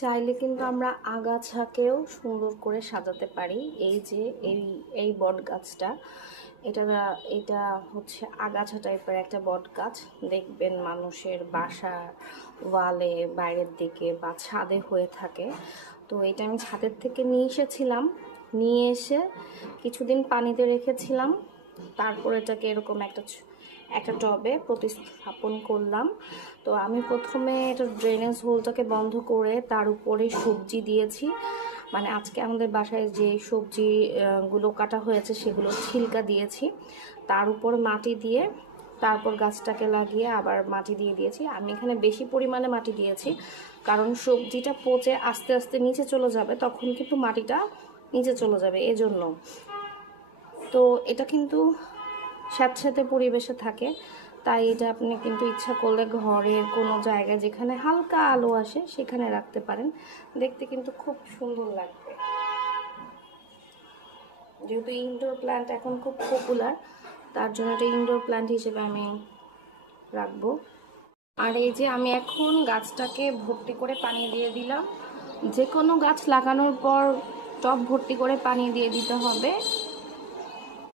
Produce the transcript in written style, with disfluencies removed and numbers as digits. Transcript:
চাইলে কিন্তু আমরা আগাছাকেও সুন্দর করে সাজাতে পারি। এই যে এই বট গাছটা, এটা এটা হচ্ছে আগাছা টাইপের একটা বট গাছ। দেখবেন মানুষের বাসার ওয়ালে, বাইরের দিকে বা ছাদে হয়ে থাকে। তো এটা আমি ছাদের থেকে নিয়ে এসেছিলাম, নিয়ে এসে কিছুদিন পানিতে রেখেছিলাম। তারপর এটাকে এরকম একটা টবে প্রতিস্থাপন করলাম। তো আমি প্রথমে এটা ড্রেনেজ হোলটাকে বন্ধ করে তার উপরে সবজি দিয়েছি। মানে আজকে আমাদের বাসায় যে সবজি গুলো কাটা হয়েছে সেগুলো ছিলকা দিয়েছি, তার উপর মাটি দিয়ে তারপর গাছটাকে লাগিয়ে আবার মাটি দিয়ে দিয়েছি। আমি এখানে বেশি পরিমাণে মাটি দিয়েছি, কারণ সবজিটা পচে আস্তে আস্তে নিচে চলে যাবে, তখন কিন্তু মাটিটা নিচে চলে যাবে এজন্য। তো এটা কিন্তু স্যাঁতস্যাঁতে পরিবেশে থাকে, তাই এটা আপনি কিন্তু ইচ্ছা করলে ঘরের কোনো জায়গায় যেখানে হালকা আলো আসে সেখানে রাখতে পারেন। দেখতে কিন্তু খুব সুন্দর লাগবে। যেহেতু ইনডোর প্ল্যান্ট এখন খুব পপুলার, তার জন্য এটা ইনডোর প্ল্যান্ট হিসেবে আমি রাখবো। আর এই যে আমি এখন গাছটাকে ভর্তি করে পানি দিয়ে দিলাম। যে কোনো গাছ লাগানোর পর টব ভর্তি করে পানি দিয়ে দিতে হবে।